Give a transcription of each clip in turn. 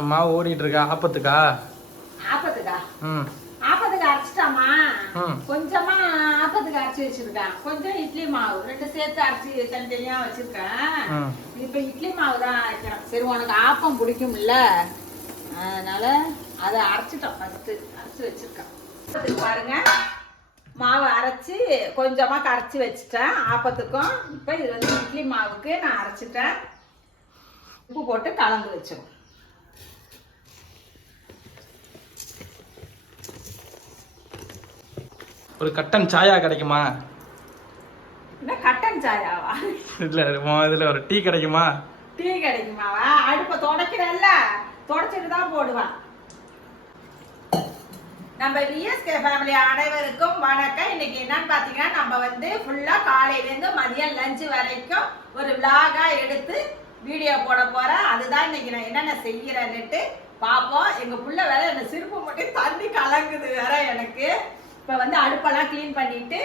மாவு ஓடிட்டு இருக்கா ஆப்பத்துக்கா? ஆப்பத்துக்கா? ம். ஆப்பத்துக்கு அரைச்சிட்டாமா. கொஞ்சமா ஆப்பத்துக்கு அரைச்சி வச்சிருக்கேன். கொஞ்சம் இட்லி மாவு 2 சேர்த்து அரைச்சி தனித்தனியா வச்சிருக்கேன். இப்ப இட்லி மாவு தான் அரைக்கிறேன். சரி உனக்கு ஆப்பம் பிடிக்கும்ல, அதனால அதை அரைச்சிட்டோம். ஃபர்ஸ்ட் அரைச்சி வச்சிருக்கேன். பாருங்க, மாவு அரைச்சி கொஞ்சமா கரைச்சி வச்சுட்டேன் ஆப்பத்துக்கும். இப்ப இது வந்து இட்லி மாவுக்கு நான் அரைச்சிட்டேன். உப்பு போட்டு கலந்து வச்சிடும். ஒரு கட்டன் சாயா கிடைக்குமா? என்ன கட்டன் சாயாவா? இல்ல இதுல ஒரு டீ கிடைக்குமா? டீ கிடைக்குமாவா? அடுப்பை தொடக்கிறல்ல, தொடச்சிட்டு தான் போடுவேன். நம்ம விஎஸ்கே ஃபேமிலி அனைவருக்கும் வணக்கம். இன்னைக்கு என்னன்னு பாத்தீங்கன்னா, நம்ம வந்து ஃபுல்லா காலையில இருந்து மதியம் லஞ்ச் வரைக்கும் ஒரு விளாகா எடுத்து வீடியோ போட போறேன். அதுதான் இன்னைக்கு நான் என்னென்ன செய்யறேன்னுட்டு பார்ப்போம். எங்க புள்ள வேற என்ன சிரிப்பு மட்டும் தண்ணி கலங்குது வேற எனக்கு. இப்ப வந்து அடுப்பெல்லாம் கிளீன் பண்ணிட்டு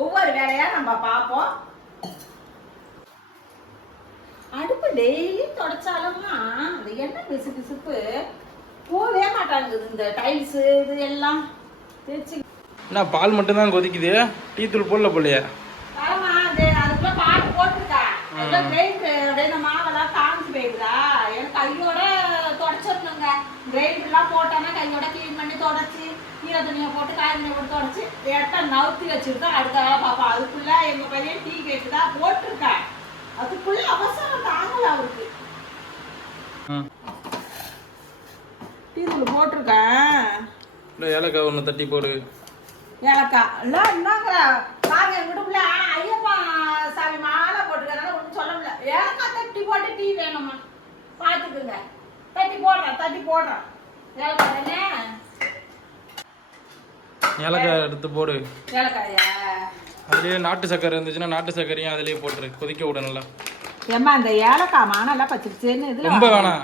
ஒவ்வொரு வேலையா நம்ம பார்ப்போம். அடுப்பு டெய்லி தொடச்சாலும்னா அது என்ன பிசு பிசுப்பு போவே மாட்டாங்குது. இந்த டைல்ஸ் இது எல்லாம் தேய்ச்சி என்ன பால் மட்டும் தான் கொதிக்குது, டீ தூள் போடல போலையா? ஆமா, அதுக்குள்ள பால் போட்டுருக்கா. கிரைண்டர் மாவெல்லாம் காமிச்சு போயிடுதா. எனக்கு கையோட தொடச்சிடணுங்க. கிரைண்டர்லாம் போட்டோன்னா கையோட கிளீன் பண்ணி தொடச்சி ஈர துணியை போட்டு காய துணியை போட்டு தொடச்சி ஏட்டா நவுத்தி வச்சிருக்கா. அடுத்த வேலை பார்ப்போம். அதுக்குள்ள எங்க பையன் டீ கேட்டுதா போட்டிருக்கா. அதுக்குள்ள அவசரம் தாங்கல அவருக்கு. டீ தூள் போட்டிருக்கேன். ஏலக்காய் ஒன்று தட்டி போடு. ஏலக்காய் எல்லாம் என்னங்கிற பாருங்க. எங்கிட்டுக்குள்ள ஐயப்பா சாமி மாலை போட்டுக்கிறதுனால ஒன்றும் சொல்ல முடியல. ஏலக்காய் தட்டி போட்டு டீ வேணுமா பார்த்துக்குங்க. தட்டி போடுறேன் ஏலக்காய் தானே. ஏலக்காய் எடுத்து போடு. ஏலக்காயா? அதுலேயே நாட்டு சக்கரை இருந்துச்சுன்னா நாட்டு சக்கரையும் அதுலேயே போட்டுரு, கொதிக்க விட நல்லா. ஏம்மா அந்த ஏலக்காய் மானெல்லாம் பச்சிருச்சேன்னு இதில் ரொம்ப வேணாம்,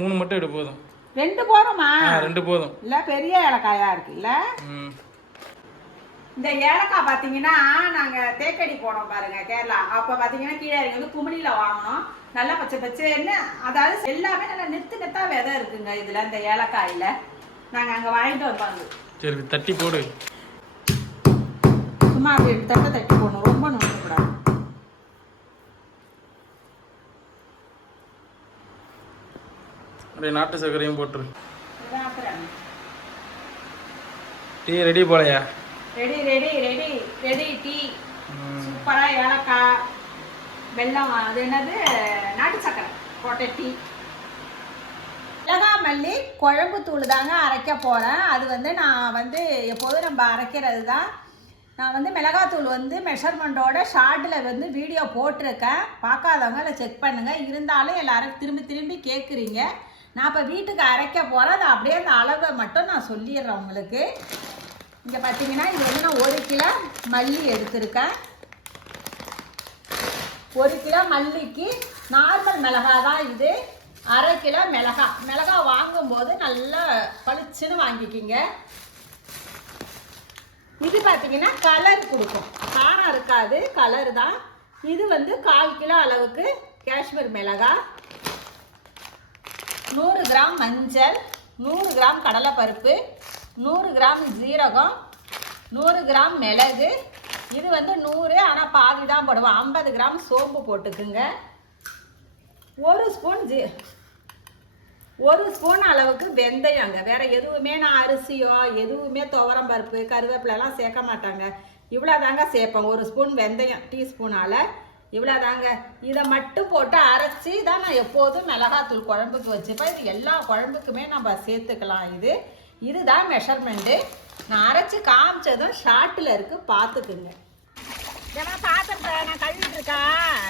மூணு மட்டும் எடு போதும். 2 போதுமா? 2 போதும். இல்லை பெரிய ஏலக்காயா இருக்குல்ல. இந்த ஏலக்காய் பார்த்தீங்கன்னா நாங்கள் தேக்கடி போனோம் பாருங்க கேரளா. அப்போ பார்த்தீங்கன்னா கீழே வந்து குமிழியில் வாங்கினோம். நல்லா பச்சை பச்சைன்னு, அதாவது எல்லாமே நல்லா நெத்தா விதை இருக்குங்க இதில். இந்த ஏலக்காயில் நாங்கள் அங்கே வாங்கிட்டு வந்தாங்க. சரி தட்டி போடு. சும்மா அப்படி தட்டி போடணும், ரொம்ப நோக்கக்கூடாது. அப்படியே நாட்டு சர்க்கரையும் போட்டுரு. டீ ரெடி போலையா? ரெடி டீ சூப்பரா. ஏலக்காய் வெல்லம், அது என்னது நாட்டு சக்கரை போட்ட டீ. மிளகாய் மல்லி குழம்பு தூள் தாங்க அரைக்க போகிறேன். அது வந்து நான் வந்து எப்போதும் நம்ம அரைக்கிறது தான். நான் வந்து மிளகாத்தூள் வந்து மெஷர்மெண்ட்டோட ஷார்ட்டில் வந்து வீடியோ போட்டிருக்கேன். பார்க்காதவங்க அதை செக் பண்ணுங்கள். இருந்தாலும் எல்லோரும் திரும்பி கேட்குறீங்க. நான் இப்போ வீட்டுக்கு அரைக்க போகிறேன். அது அப்படியே அந்த அளவை மட்டும் நான் சொல்லிடுறேன் உங்களுக்கு. இங்கே பார்த்தீங்கன்னா இது வந்து நான் 1 கிலோ மல்லி எடுத்திருக்கேன். 1 கிலோ மல்லிக்கு நார்மல் மிளகாய் தான் இது. 1/2 கிலோ மிளகாய் வாங்கும்போது நல்லா பளிச்சுன்னு வாங்கிக்கிங்க. இது பார்த்தீங்கன்னா கலர் கொடுக்கும், காரம் இருக்காது, கலர் தான். இது வந்து 1/4 கிலோ அளவுக்கு காஷ்மீர் மிளகாய், 100 கிராம் மஞ்சள், 100 கிராம் கடலைப்பருப்பு, 100 கிராம் ஜீரகம், 100 கிராம் மிளகு. இது வந்து 100, ஆனால் பாதி தான் போடுவோம். 50 கிராம் சோம்பு போட்டுக்குங்க. 1 ஸ்பூன் அளவுக்கு வெந்தயங்க. வேறு எதுவுமே நான் அரிசியோ எதுவுமே துவரம் பருப்பு கருவேப்பிலெல்லாம் சேர்க்க மாட்டாங்க. இவ்வளோ தாங்க சேர்ப்பேன். 1 ஸ்பூன் வெந்தயம் டீஸ்பூனால் இவ்வளோ தாங்க. இதை மட்டும் போட்டு அரைச்சி தான் நான் எப்போதும் மிளகாத்தூள் குழம்புக்கு வச்சுப்பேன். இது எல்லா குழம்புக்குமே நம்ம சேர்த்துக்கலாம். இதுதான் மெஷர்மெண்ட்டு. நான் அரைச்சி காமிச்சதும் ஷார்ட்டில் இருக்குது, பார்த்துக்குங்க. ஏன்னா பாத்திரத்தை நான் கழுவிட்டு இருக்கேன்.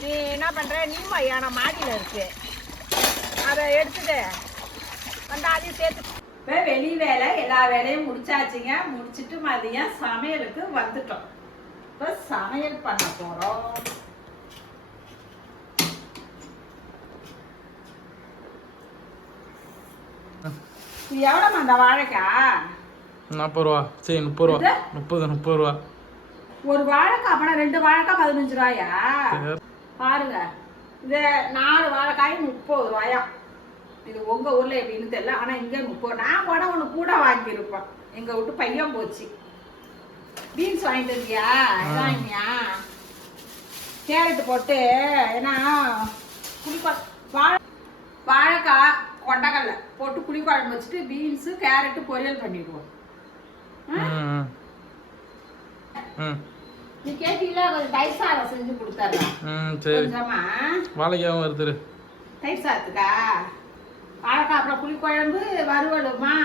நீ என்ன பண்ணுற, நீமா நான் மாடியில் இருக்கு, அதை எடுத்துட்டு வந்து அதையும் சேர்த்து. இப்போ வெளி வேலை எல்லா வேலையும் முடிச்சாச்சுங்க. முடிச்சுட்டு மதியம் சமையலுக்கு வந்துட்டோம். இப்போ சமையல் பண்ண போகிறோம். இது எவ்வளோமா அந்த வாழைக்காய்? 40 ரூபா. சரி 30 ரூபா. 30 ரூபா. ஒரு வாழைக்காய் அப்பனா 2 வாழைக்காய் 15 ரூபாயா? பாருங்க, இது 4 வாழைக்காய் 30 ரூபாயா. இது உங்கள் ஊரில் எப்படின்னு தெரியல. ஆனால் இங்கே நான் கூட ஒன்று கூட வாங்கியிருப்பேன். எங்கள் விட்டு பையன் போச்சு. பீன்ஸ் வாங்கிட்டு இருக்கியா? இதாங்கயா கேரட்டு போட்டு, ஏன்னா வாழைக்காய் கொண்டக்கடலை போட்டு புளிக்குழம்பு வச்சுட்டு பீன்ஸு கேரட்டு பொரியல் பண்ணிடுவோம். நீ கேட்டீங்களா? கொஞ்சம் தயிர் சாதம் செஞ்சு கொடுத்துறேன். கொஞ்சமா வாழைக்காவும் வருது. தயிர் சாதத்துக்கா வாழைக்காய் அப்புறம் புளிக்குழம்பு வறுவலுமா?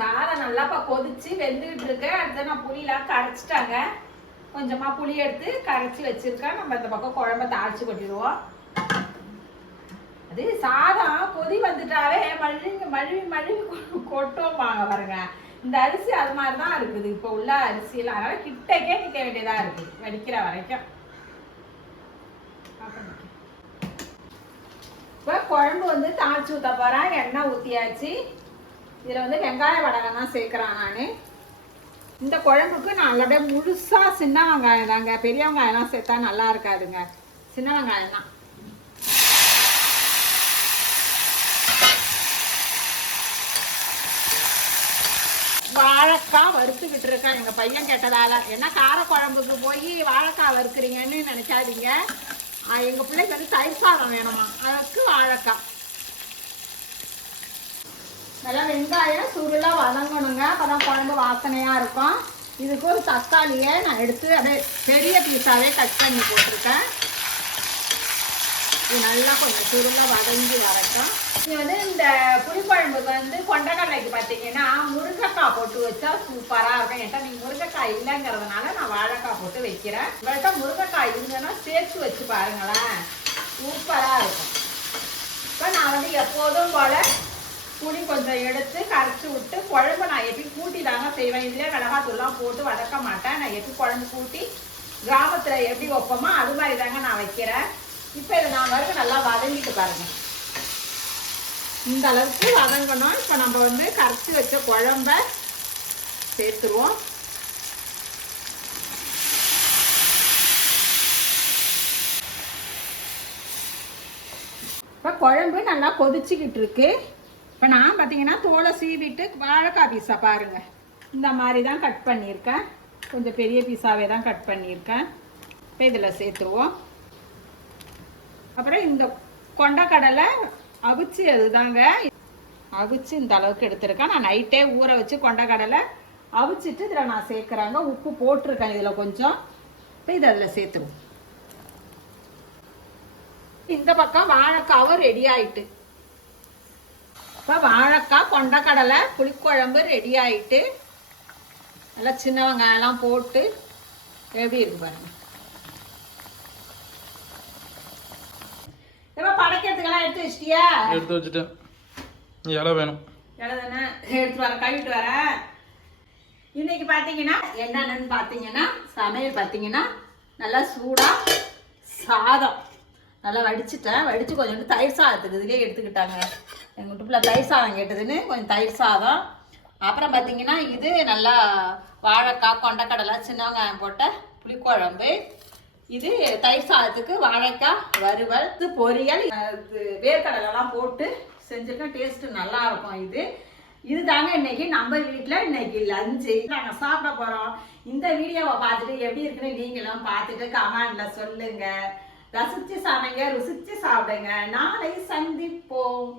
சாதம் நல்லாப்பா கொதிச்சு வெந்துகிட்டு இருக்கு. அடுத்து நான் புளியெல்லாம் கரைச்சிட்டாங்க. கொஞ்சமா புளி எடுத்து கரைச்சி வச்சிருக்கேன். நம்ம இந்த பக்கம் குழம்ப தாளிச்சு கொட்டிடுவோம். அது சாதம் கொதி வந்துட்டாவே மழுவி கொட்டோம்பாங்க பாருங்க. இந்த அரிசி அது மாதிரிதான் இருக்குது இப்போ உள்ள அரிசியெல்லாம். அதனால கிட்டக்கே நிற்க வேண்டியதா இருக்கு வடிக்கிற வரைக்கும். இப்போ குழம்பு வந்து தாளிச்சு ஊற்ற போறேன். எண்ணெய் ஊற்றியாச்சு. இதில் வந்து வெங்காய வடகம் தான் சேர்க்குறேன் நான். இந்த குழம்புக்கு நான் அப்படியே முழுசாக சின்ன வெங்காயம் தாங்க. பெரிய வெங்காயம்லாம் சேர்த்தா நல்லா இருக்காதுங்க. சின்ன வெங்காயம் தான். வாழைக்காய் வறுத்துக்கிட்டு இருக்கேன் எங்கள் பையன் கேட்டதால. ஏன்னா காரக்குழம்புக்கு போய் வாழைக்காய் வறுக்குறீங்கன்னு நினைக்காதீங்க. எங்கள் பிள்ளைக்கு வந்து தயிர் சாதம் வேணுமா, அதுக்கு வாழைக்காய். நல்லா வெங்காயம் சுருளாக வதங்கணுங்க. அப்போதான் குழம்பு வாசனையாக இருக்கும். இதுக்கு ஒரு தக்காளியை நான் எடுத்து அப்படியே பெரிய பீஸாகவே கட் பண்ணி போட்டிருக்கேன். இது நல்லா கொஞ்சம் சுருளாக வதங்கி வரட்டும். இது வந்து இந்த புளிக்குழம்புக்கு வந்து கொண்டக்கடலைக்கு பார்த்தீங்கன்னா முருங்கைக்காய் போட்டு வச்சா சூப்பராக இருக்கும். ஏன்டா நீங்கள் முருங்கைக்காய் இல்லைங்கிறதுனால நான் வாழைக்காய் போட்டு வைக்கிறேன். உங்கள்கிட்ட முருங்கைக்காய் இருந்ததுன்னா சேர்த்து வச்சு பாருங்களேன், சூப்பராக இருக்கும். இப்போ நான் வந்து எப்போதும் போல் புளி கொஞ்சம் எடுத்து கரைச்சி விட்டு குழம்பு நான் எப்படி கூட்டி தாங்க செய்வேன். இதுலேயே மிளகாத்தூள்லாம் போட்டு வதக்க மாட்டேன். நான் எப்படி குழம்பு கூட்டி கிராமத்தில் எப்படி வைப்போமோ அது மாதிரி தாங்க நான் வைக்கிறேன். இப்போ இதை நான் வரைக்கும் நல்லா வதங்கிட்டு பாருங்க. இந்த அளவுக்கு வதங்கணும். இப்போ நம்ம வந்து கரைச்சி வச்ச குழம்ப சேர்த்துருவோம். இப்போ குழம்பு நல்லா கொதிச்சுக்கிட்டு இருக்கு. இப்போ நான் பார்த்தீங்கன்னா தோலை சீவிட்டு வாழைக்காய் பீஸா பாருங்கள் இந்த மாதிரி தான் கட் பண்ணியிருக்கேன். கொஞ்சம் பெரிய பீஸாவே தான் கட் பண்ணியிருக்கேன். இப்போ இதில் சேர்த்துருவோம். அப்புறம் இந்த கொண்டக்கடலை அவிச்சு, அதுதாங்க அவிச்சு இந்த அளவுக்கு எடுத்துருக்கேன். நான் நைட்டே ஊற வச்சு கொண்டக்கடலை அவிச்சிட்டு இதில் நான் சேர்க்குறாங்க. உப்பு போட்டிருக்கேன் இதில் கொஞ்சம். இப்போ இதை அதில் சேர்த்துருவோம். இந்த பக்கம் வாழைக்காவும் ரெடி ஆயிட்டு. இப்போ வாழைக்காய் கொண்டக்கடலை புளிக்குழம்பு ரெடி ஆயிட்டு. நல்லா சின்ன வெங்காயம்லாம் போட்டு எப்படி இருக்கு பாருங்க. இப்போ படைக்கிறதுக்கெல்லாம் எடுத்து வச்சிட்டியா? எடுத்து வச்சுட்டேன். இலை வேணும். இலை தானே எடுத்து வர, கழுவிட்டு வரேன். இன்னைக்கு பார்த்தீங்கன்னா என்னென்னு பார்த்தீங்கன்னா சமையல் பார்த்தீங்கன்னா நல்லா சூடாக சாதம் நல்லா வடிச்சிட்டேன். வடித்து கொஞ்சோண்டு தயிர் சாதத்துக்கு இதுலேயே எடுத்துக்கிட்டாங்க. எங்கள் வீட்டுக்குள்ள தயிர் சாதம் கேட்டதுன்னு கொஞ்சம் தயிர் சாதம். அப்புறம் பார்த்தீங்கன்னா இது நல்லா வாழைக்காய் கொண்டக்கடலை சின்ன வெங்காயம் போட்ட புளிக்குழம்பு. இது தயிர் சாதத்துக்கு வாழைக்காய் வறுவல், இது பொரியல், வேர்க்கடலைலாம் போட்டு செஞ்சுருக்கேன். டேஸ்ட்டு நல்லா இருக்கும். இது தாங்க இன்னைக்கு நம்ம வீட்டில் இன்னைக்கு லஞ்சு நாங்கள் சாப்பிட போகிறோம். இந்த வீடியோவை பார்த்துட்டு எப்படி இருக்குன்னு நீங்களும் பார்த்துட்டு கமெண்ட்ல சொல்லுங்க. ரசிச்சு சமைங்க, ருசிச்சு சாப்பிடுங்க. நாளை சந்திப்போம்.